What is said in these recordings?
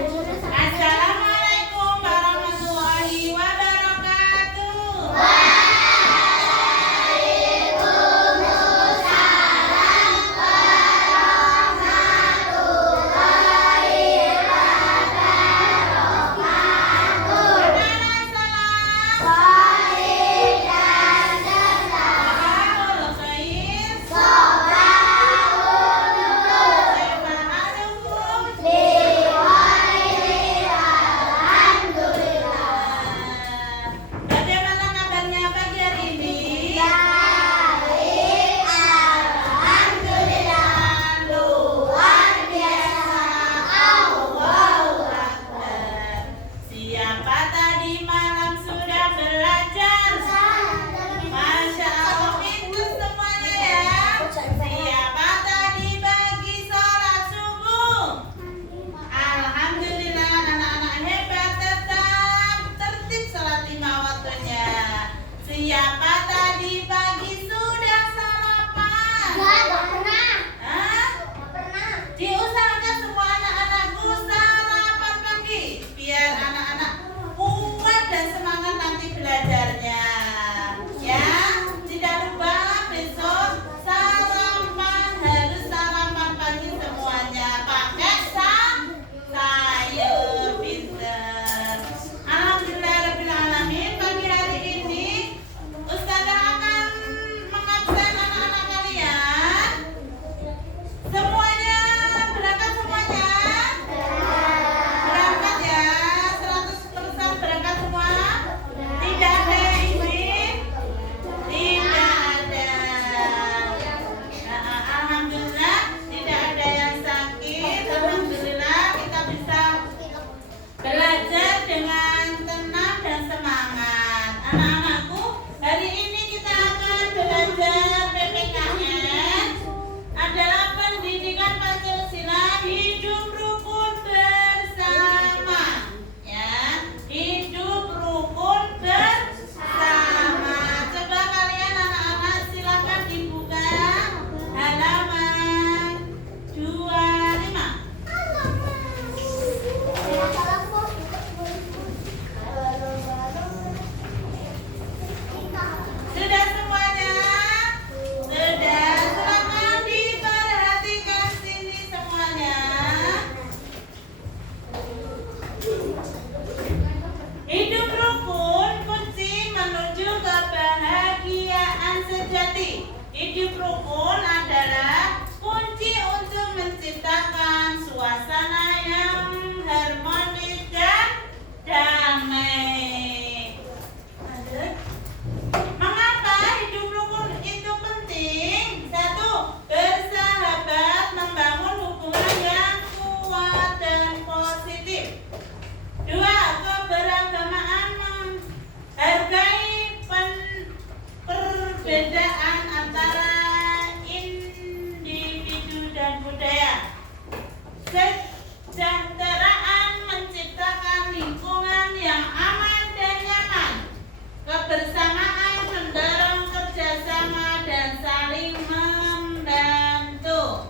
Assalamualaikum warahmatullahi wabarakatuh. Bagaimana kabarnya pagi hari ini? Alhamdulillah, luar biasa. Allahu Akbar. Siapa tadi malam sudah belajar? Masya Allah, pintar semuanya ya. Siapa tadi pagi sholat subuh? Alhamdulillah, anak-anak hebat, tetap tertib sholat 5 waktunya. Siapa tadi pagi sudah sarapan? Hah? Diusahakan semua anak-anakku sarapan pagi biar anak-anak kuat dan semangat nanti belajarnya. Ya, tidak lupa besok sarapan, harus sarapan pagi semuanya pakai sayur, pinter. Alhamdulillahirrahmanirrahim. Pagi hari ini Ustazah akan mengabsen anak-anak kalian. Semuanya berangkat semuanya? Berangkat ya, 100% berangkat semua? Tidak ada yang izin? Tidak ada. Nah, alhamdulillah tidak ada yang sakit. Alhamdulillah kita bisa belajar dengan tenang dan semangat. Anak-anakku, hari ini kita akan belajar PPKN adalah pendidikan Pancasila hidup rukun bersama. Ya, hidup rukun bersama. Coba kalian anak-anak silakan dibuka halaman 25. Sudah semuanya? Sudah. Silakan diperhatikan sini semuanya. Hidup rukun kunci menuju kebahagiaan sejati. Hidup rukun adalah kunci untuk menciptakan suasana yang harmonis dan damai. Lanjut. Mengapa hidup rukun itu penting? 1. Bersahabat, membangun hubungan yang kuat dan positif. 2. Keberagamaan, menghargai perbedaan antara individu dan budaya. Kesejahteraan, menciptakan lingkungan yang aman dan nyaman. Kebersamaan, mendorong kerjasama dan saling membantu.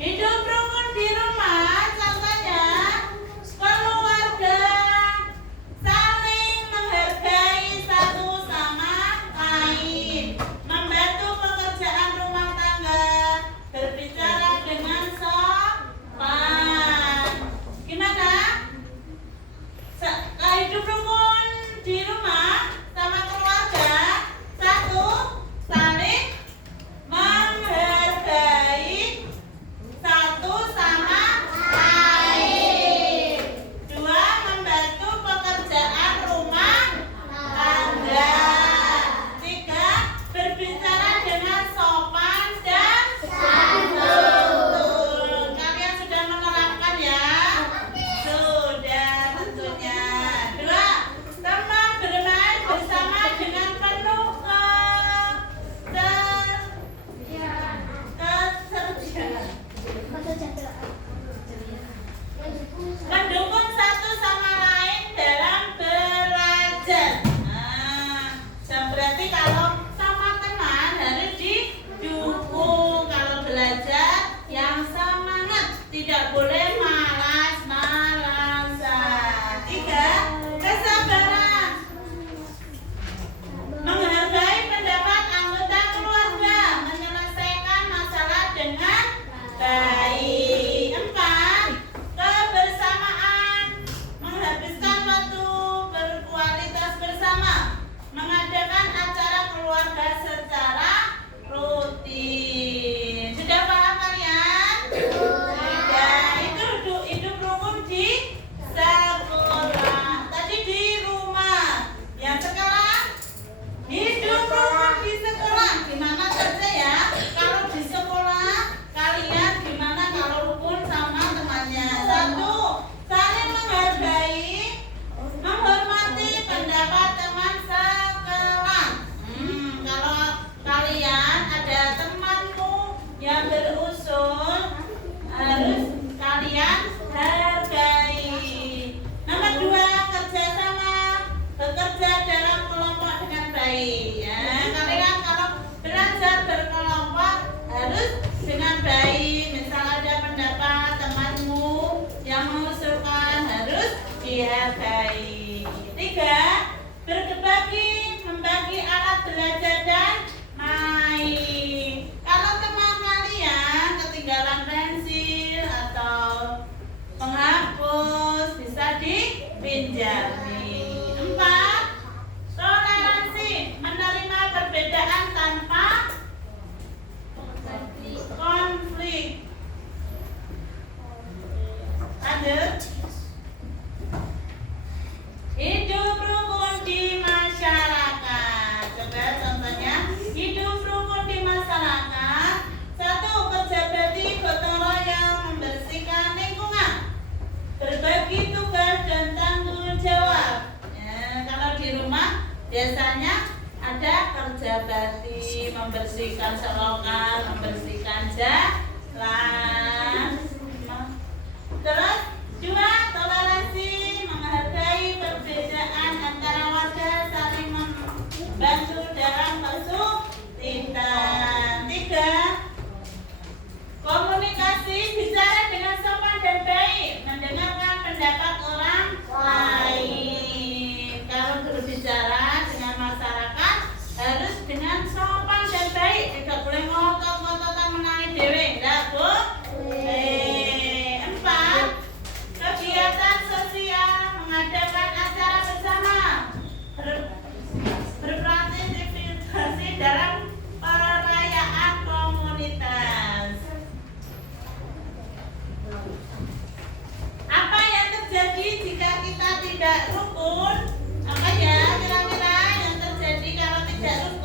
Hidup rukun di rumah, contohnya keluarga saling menghargai satu sama lain, membantu pekerjaan rumah tangga, berbicara dengan sopan. Gimana? Hidup rukun di rumah sama keluarga. 1. Saling menghargai satu sama lain. 2. Membantu pekerjaan rumah tangga. 3. Berbicara dengan sopan dan santun. Kalian sudah menerapkan ya? Sudah tentunya. 2. Teman bermain bersama dengan penuh mendukung satu sama lain dalam belajar. Nah, berarti kalau sama teman harus didukung. Kalau belajar yang semangat, tidak boleh malas-malasan. dihargai. 3. Membagi alat belajar dan main. Kalau teman kalian ketinggalan pensil atau penghapus bisa dipinjami. 4. Toleransi, menerima perbedaan tanpa konflik. Lanjut. Hidup rukun di masyarakat. Coba contohnya, hidup rukun di masyarakat. 1. Kerja bakti gotong royong membersihkan lingkungan, berbagi tugas dan tanggung jawab. Kalau di rumah biasanya ada kerja bakti, membersihkan selokan, membersihkan jalan. Terus 2. Toleransi, menghargai perbedaan antara warga, saling membantu dalam kesulitan. 3. Komunikasi, bicara dengan sopan dan baik, mendengarkan pendapat orang lain. Kalau berbicara dengan masyarakat harus dengan sopan dan baik, tidak boleh ngotot-ngototan menangis dewe, tidak boleh. 4. Kegiatan sosial, mengadakan acara bersama, berpartisipasi dalam perayaan komunitas. Apa yang terjadi jika kita tidak rukun? Apa ya kira-kira yang terjadi kalau tidak rukun?